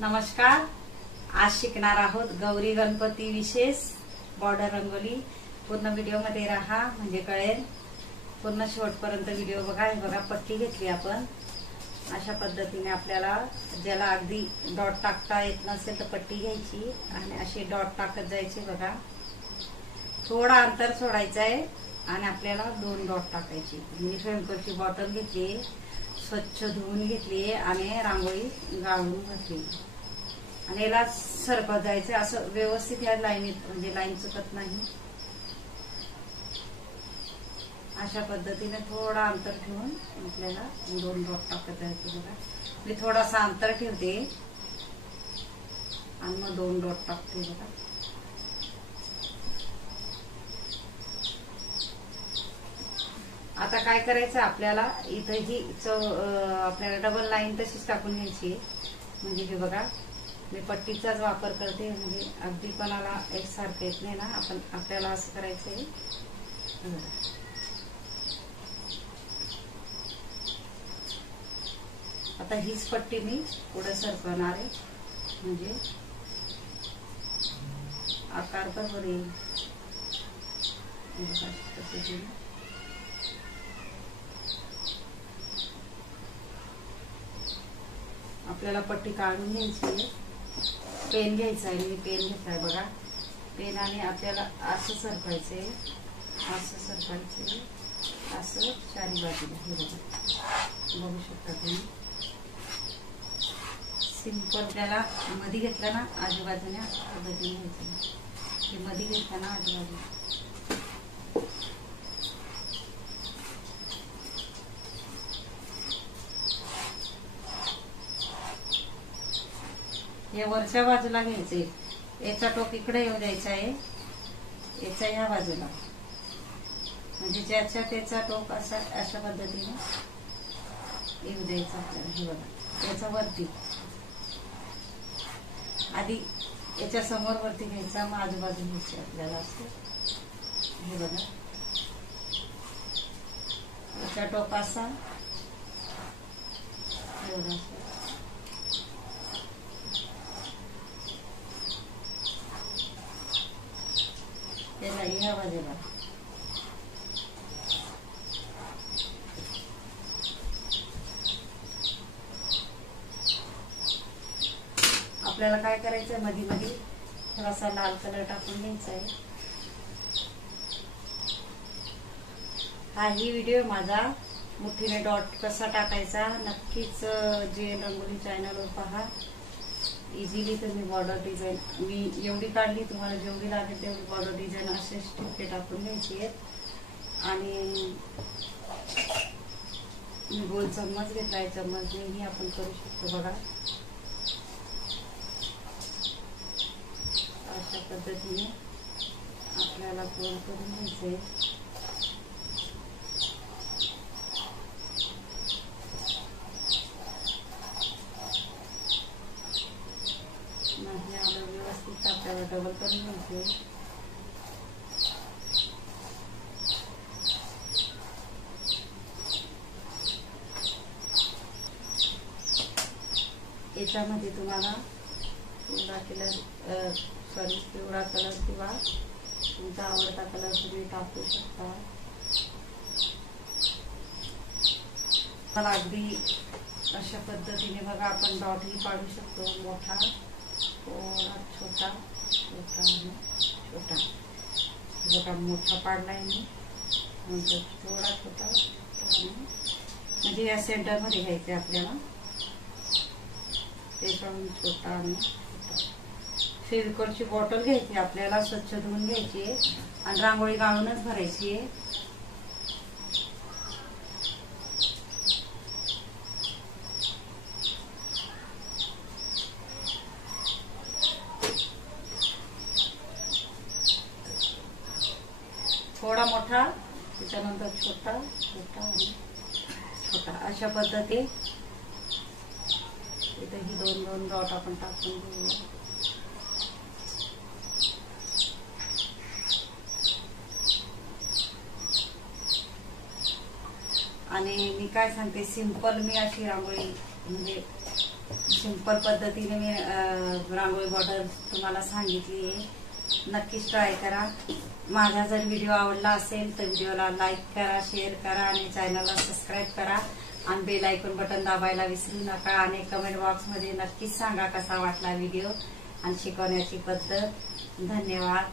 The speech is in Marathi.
नमस्कार। आज शिकणार आहोत गौरी गणपती विशेष बॉर्डर रंगोली। पूर्ण व्हिडिओ मध्ये राहा म्हणजे कळेल। पूर्ण शेवटपर्यंत व्हिडिओ बघा। हे बघा, पट्टी घेतली आपण अशा पद्धतीने। आपल्याला ज्याला अगदी डॉट टाकता येत नसेल तर पट्टी घ्यायची आणि असे डॉट टाकत जायचे। बघा, थोडा अंतर सोडायचं आहे आणि आपल्याला 2 डॉट टाकायची। मी फेविकॉलची बॉटल घेतली, स्वच्छ धुवून घेतली आणि रांगोळी गाळून घातली आणि याला सरकत जायचं असं व्यवस्थित। या लाईनीत म्हणजे लाईन चुकत नाही। अशा पद्धतीने थोडा अंतर ठेवून आपल्याला 2 डॉट टाकत जायचे। बघा, मी थोडासा अंतर ठेवते आणि मग 2 डॉट टाकते। बघा, आता काय करायचं आपल्याला, इथं ही आपल्याला डबल लाईन तशीच टाकून घ्यायची। म्हणजे हे बघा, मी पट्टीचाच वापर करते म्हणजे अगदी कोणाला एकसारखं येत नाही ना। आपल्याला असं करायचंय। आता हीच पट्टी मी पुढे सरकवणार आहे म्हणजे आकार बरोबर येईल। आपल्याला पट्टी काढून घ्यायची। पेन घ्यायचा आहे, मी पेन घेतलाय। बघा, पेन आणि आपल्याला असं सरकवायचंय, असं सरकवायचंय, असं चारी बाजूला। हे बघा, बघू शकता तुम्ही। सिंपल त्याला मध्ये घेतलं ना आजूबाजूने पद्धतीने घ्यायचं। ते मध्ये घेतलं ना आजूबाजूला। हे वरच्या बाजूला घ्यायचे। याचा टोक इकडे येऊ द्यायचा आहे, याचा ह्या बाजूला, म्हणजे ज्याच्या त्याचा टोक अशा पद्धतीने येऊ द्यायचा आपल्याला। हे बघा, याचा वरती आधी याच्या समोर वरती घ्यायचा, मग आजूबाजू घ्यायची आपल्याला असं। हे बघा, याचा टोक असा एवढा, त्याला ह्या बाजूला। आपल्याला काय करायचं, मध्ये मध्ये थोडासा लाल कलर टाकून घ्यायचा आहे। हा ही व्हिडिओ माझा मुठीने डॉट कसा टाकायचा नक्कीच जे रंगोली चॅनलवर पहा। इझिली तुम्ही बॉर्डर डिझाईन मी एवढी काढली, तुम्हाला जेवढी लागेल तेवढी बॉर्डर डिझाईन असे ठिपके टाकून घ्यायची आहेत। आणि मी गोल चम्मच घेतलाय, चम्मचनेही आपण करू शकतो। बघा, अशा पद्धतीने आपल्याला गोल करून घ्यायचे। व्यवस्थित आपल्याला डबल करून घ्यायचे। याच्यामध्ये तुम्हाला पिवळा कलर किंवा तुमचा आवडता कलर तुम्ही टाकू शकता। मला अगदी अशा पद्धतीने बघा आपण डॉटही पाडू शकतो। मोठा, थोडा, छोटा, छोटा आणि छोटा। बघा, मोठा पाडलाय मी, नंतर थोडा छोटा आणि म्हणजे या सेंटर मध्ये घ्यायचे आपल्याला। त्याच्याहून छोटा आणि छोटा। फेविकॉलची बॉटल घ्यायची आपल्याला, स्वच्छ धुवून घ्यायची आणि रांगोळी गाळूनच भरायची आहे। थोडा मोठा, त्याच्यानंतर छोटा, छोटा आणि छोटा अशा पद्धती। इथे ही 2-2 डॉट आपण टाकून घेऊया। आणि मी काय सांगते, सिंपल मी अशी रांगोळी म्हणजे सिंपल पद्धतीने मी रांगोळी बॉर्डर तुम्हाला सांगितली आहे. नक्कीच ट्राय करा. माझा जर व्हिडिओ आवडला असेल तर व्हिडिओला लाईक करा, शेअर करा आणि चॅनलला सबस्क्राईब करा आणि बेल आयकॉन बटन दाबायला विसरू नका. आणि कमेंट बॉक्समध्ये नक्कीच सांगा कसा वाटला व्हिडिओ आणि शिकवण्याची पद्धत. धन्यवाद.